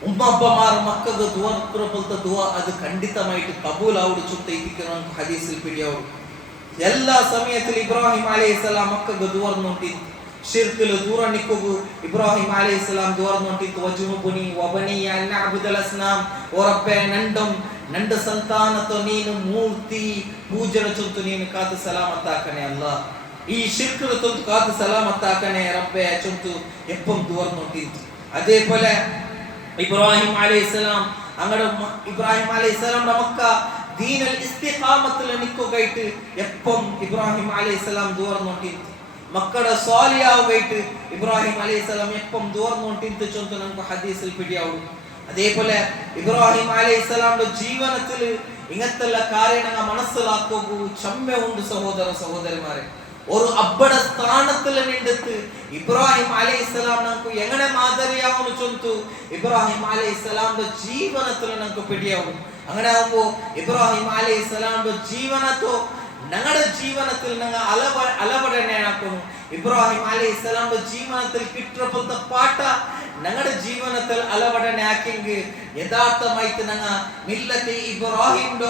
ഉമ്മപ്പമാർ മക്കൾക്ക് ദുആ പോലത്തെ ദുആ അത് ಖಂಡಿತമായിട്ട് കബൂലാവുക ചുത്തൈത്തിക്കർ ഹദീസിൽ പിടിയാവും. എല്ലാ സമയത്തിൽ ഇബ്രാഹിം അലൈഹിസ്സലാം മക്കൾക്ക് ദുആർന്നുണ്ടിತ್ತು. ಶಿರ್ಕಲ್ ದೂರ ನಿಕ್ಕೋಗು ಇಬ್ರಾಹಿಂ ಅಲೈಹಿಸ್ಸಲಾಂ ದೂರ ನೋಟಿತ್ತು. ವಜುಬುನಿ ವಬನಿ ಅನ್ ಅಬ್ದುಲ್ ಅಸ್ನಾಮ್ ಓ ರಬ್ಬೆ ನಂಡ ಸಂತಾನతో ನೀನು ಮೂರ್ತಿ ಪೂಜನ ಚೊಂತು ನೀನು ಕಾತು ಸಲಾಮತ್ತಾಕನೆ ಅಲ್ಲ, ಈ ಶಿರ್ಕಲ್ ತೊಂತು ಕಾತು ಸಲಾಮತ್ತಾಕನೆ ರಬ್ಬೆ ಚೊಂತು ಎಪ್ಪಂ ದೂರ ನೋಟಿತ್ತು. അതേപോലെ ഇബ്രാഹിം അലൈഹിസ്സലാം അങ്ങടെ ഇബ്രാഹിം അലൈഹിസ്സലാം മക്ക ദീനൽ ഇസ്തിഖാമത്തിൽ നിൽക്കുകയായിട്ട് എപ്പം ഇബ്രാഹിം അലൈഹിസ്സലാം ദൂര നോട്ടിತ್ತು. മക്കളുടെ സ്വാലിയാവുകയായിട്ട് ഇബ്രാഹിം അലൈഹിസ്സലാം എപ്പം ദൂർന്നുകൊണ്ടിരുന്നു ചൊന്ത് നമുക്ക് ഹദീസിൽ പിടിയാവും. അതേപോലെ ഇബ്രാഹിം അലൈഹിസ്സലാമിന്റെ ജീവിതത്തിൽ ഇങ്ങനത്തെ കാര്യങ്ങൾ മനസ്സിലാക്കുക ചമ്മ ഉണ്ട് സഹോദര സഹോദരിമാരെ. ഒരു അബ്ബടെ സ്ഥാനത്തിൽ നിന്നിട്ട് ഇബ്രാഹിം അലൈഹിസ്സലാം നമുക്ക് എങ്ങനെ മാതൃകയാവുന്നു ചൊന്തു ഇബ്രാഹിം അലൈഹിസ്സലാമിന്റെ ജീവിതത്തിൽ നമുക്ക് പിടിയാവും. അങ്ങനെ ആവുമ്പോ ഇബ്രാഹിം അലൈഹിസ്സലാമിന്റെ ജീവിതത്തോ ഞങ്ങളുടെ ജീവിതത്തിൽ ഞങ്ങൾ അലവടനെ ആക്കണം. ഇബ്രാഹിം അലൈഹിസ്സലാമിന്റെ ജീവിതത്തിൽ കിട്ടുന്ന പാട്ട ഞങ്ങളുടെ ജീവിതത്തിൽ അലവടനെ ആക്കിയെങ്കിൽ യഥാർത്ഥമായിട്ട് ഞങ്ങൾ മില്ലത്തെ ഇബ്രാഹിമിന്റെ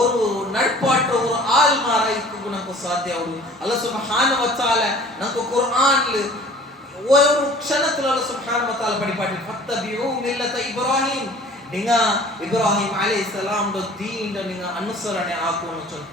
ഒരു നಡ್ಪಾಟ ഒരു ആൽമാറായിക്കുക നമുക്ക് സാധ്യമാവും. അല്ലാഹു സുബ്ഹാനഹു വ തആല നമുക്ക് ഖുർആനിൽ ഒരു ക്ഷണത്തിൽ അല്ലാഹു സുബ്ഹാനഹു വ തആല പഠിപ്പാട്ടി ഫത്തബിഉ മില്ലത ഇബ്രാഹിം നിങ്ങൾ ഇബ്രാഹിം അലൈഹിസ്സലാമിന്റെ ദീനിന്റെ നിങ്ങൾ അനുസരണೆ ആക്കണം.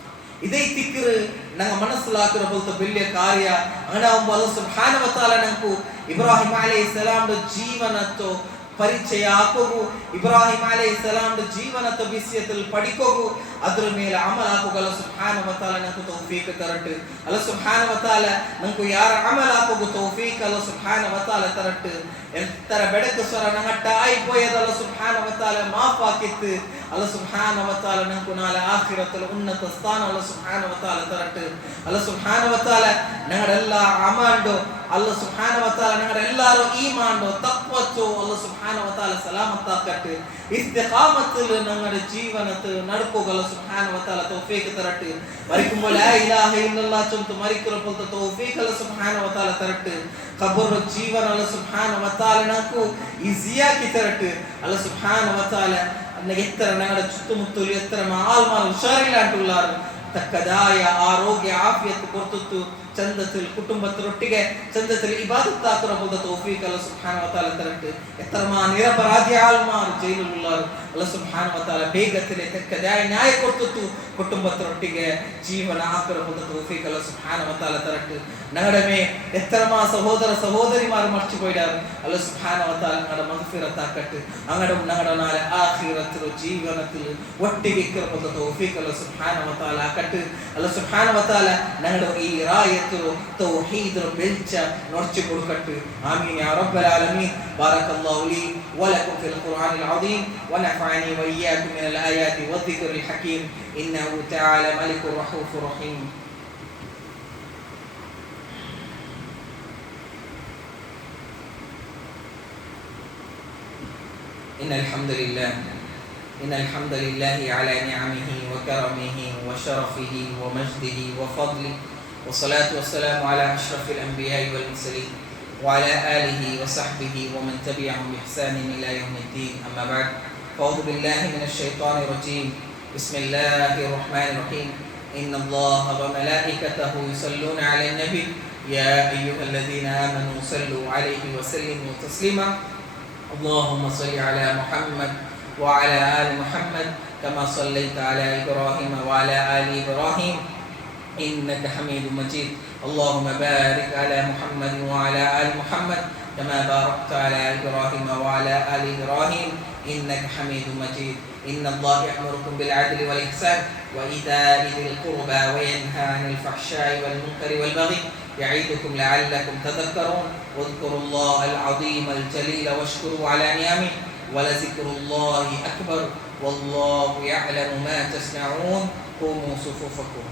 ಇದೇ ತಿಕ್ರು ನಂಗೆ ಮನಸ್ಸಲಾಕಿರೋ ಬೋಲ್ತ ಬೆಳ್ಳಿಯ ಕಾರ್ಯ അങ്ങനെ ആവുമ്പോൾ അല്ലാഹു സുബ്ഹാനഹു വ തആല നമുക്ക് ഇബ്രാഹിം അലൈഹിസ്സലാമിന്റെ ജീവനത്തോ ಪರಿಚಯ ಹಾಕೋಗು, ಇಬ್ರಾಹಿಂ ಅಲೈಹಿಸ್ಸಲಾಂನ ಜೀವನದ ವಿಷಯದಲ್ಲಿ ಪಡಿಕೋಗು, ಅದರ ಮೇಲೆ ಅಮಲ್ ಹಾಕೋಗು. ಅಲ್ಲಾಹ್ ಸುಬ್ಹಾನಹು ವ ತಆಲ ನಮಗೆ ತೌಫೀಕ್ ತರಟ್ಟು. ಅಲ್ಲಾಹ್ ಸುಬ್ಹಾನಹು ವ ತಆಲ ನಮಗೆ ಯಾರ ಅಮಲ್ ಹಾಕೋಗು ತೌಫೀಕ್ ಅಲ್ಲಾಹ್ ಸುಬ್ಹಾನಹು ವ ತಆಲ ತರಟ್ಟು. ಎಂತರ ಬೆಡಕು ಸ್ವರ ನಗಟ್ಟ ಆಯಿಪೋಯದ ಅಲ್ಲಾಹ್ ಸುಬ್ಹಾನಹು ವ ತಆಲ ಮಾಫ್ ಹಾಕಿತ್ತು. ಅಲ್ಲಾಹ್ ಸುಬ್ಹಾನಹು ವ ತಆಲ ನಮಗೆ ನಾಳೆ ಆಖಿರತಲ್ಲಿ ಉನ್ನತ ಸ್ಥಾನ ಅಲ್ಲಾಹ್ ಸುಬ್ಹಾನಹು ವ ತಆಲ ತರಟ್ಟು. ಅಲ್ಲಾಹ್ ಸುಬ್ಹಾನಹು ವ ತಆಲ ನಗಡೆಲ್ಲ ಅಮಲ್ಡು ಅಲ್ಲಾಹ್ ಸುಬ್ಹಾನಹು ವ ತಆಲ ನಗಡೆಲ್ಲಾರು ಈಮಾನ್ ತಕ್ವತ್ತು ಅಲ್ಲಾಹ್ ಸುಬ್ಹಾನಹು ವ ತಆಲ ಸಲಾಮತ್ ಆಕಟ್ಟು. ഇസ്തിഖാമത്തിൽ ഞങ്ങളുടെ ജീവനത്തിൽ നടക്കുക അല്ലാഹു സുബ്ഹാനഹു വ തആല തൗഫീഖ് തരട്ടെ. മരിക്കുമ്പോൾ ലാ ഇലാഹ ഇല്ലല്ലാഹ് ചൊല്ലുന്ന മരിക്കുമ്പോൾ തൗഫീഖ് അല്ലാഹു സുബ്ഹാനഹു വ തആല തരട്ടെ. ഖബർ ജീവന അല്ലാഹു സുബ്ഹാനഹു വ തആല നമുക്ക് ഈസിയാക്കി തരട്ടെ. അല്ലാഹു സുബ്ഹാനഹു വ തആല എത്ര ഞങ്ങളുടെ ചുറ്റുമുത്തലും എത്ര ആൾമാർ ഉഷാറില്ലാണ്ടുള്ളാറ് തക്കതായ ആരോഗ്യ ആഫിയത്ത് കൊടുത്തു ಚಂದത്തിൽ കുടുംബത്തിനൊട്ടിಗೆ ಚಂದത്തിൽ ഇബാദത്ത് ആക്കുന്ന തൗഫീഖ് അല്ലാഹു സുബ്ഹാനഹു വ തആല തരട്ടെ. എത്രമാ നിരപരാധി ആൾമാർ ജയിലിലുള്ളാർ അല്ലാഹു സുബ്ഹാനഹു വ തആല ಬೇಗത്തിലെ തക്കതായ ന്യായ കൊടുത്തു കുടുംബത്തിനൊട്ടിಗೆ ಜೀವನ ಆಕರಬಹುದು ತೌಫೀಖ್ ಅല്ലാಹು ಸುಬ್ಹಾನಹು ವ ತಆല ತರಟ್ಟು. ഞങ്ങളുടെ മേ എത്രമാ സഹോദര സഹോദരിമാർ മരിച്ചു പോയിടാറ് അല്ലാഹു സുബ്ഹാനഹു വ തആല ഞങ്ങളുടെ മഗ്ഫിറത്ത് ആക്കട്ടെ. ഞങ്ങളുടെ നാളെ ആഖിറത്തിൽ ജീവനത്തിൽ ഒട്ടിಗೆ ഇക്കറಬಹುದು തൗഫീഖ് അല്ലാഹു സുബ്ഹാനഹു വ തആല ആക്കട്ടെ. അല്ലാഹു സുബ്ഹാനഹു വ തആല ഞങ്ങളുടെ ഈ റായ توحيد بالجا نرجع بركته. آمين يا رب العالمين. بارك الله لي ولكم في القرآن العظيم ونفعني وإياكم من الآيات والذكر الحكيم إنه تعالى ملك رؤوف رحيم. إن الحمد لله على نعمه وكرمه وشرفه ومجده وفضله والصلاة والسلام على أشرف الأنبياء والمرسلين وعلى آله وصحبه ومن تبعهم بإحسان إلى يوم الدين. أما بعد فأعوذ بالله من الشيطان الرجيم. بسم الله الرحمن الرحيم. إن الله وملائكته يصلون على النبي يا أيها الذين آمنوا صلوا عليه وسلموا تسليما. اللهم صل على محمد وعلى آل محمد كما صليت على إبراهيم وعلى آل إبراهيم إنك حميد مجيد. اللهم بارك على محمد وعلى آل محمد كما باركت على إبراهيم وعلى آل إبراهيم إنك حميد مجيد. إن الله يأمركم بالعدل والإحسان وإيتاء ذي القربى وينهى عن الفحشاء والمنكر والبغي يعظكم لعلكم تذكرون. واذكروا الله العظيم الجليل واشكروا على نعمه ولذكر الله أكبر والله يعلم ما تصنعون. قوموا صفوفكم.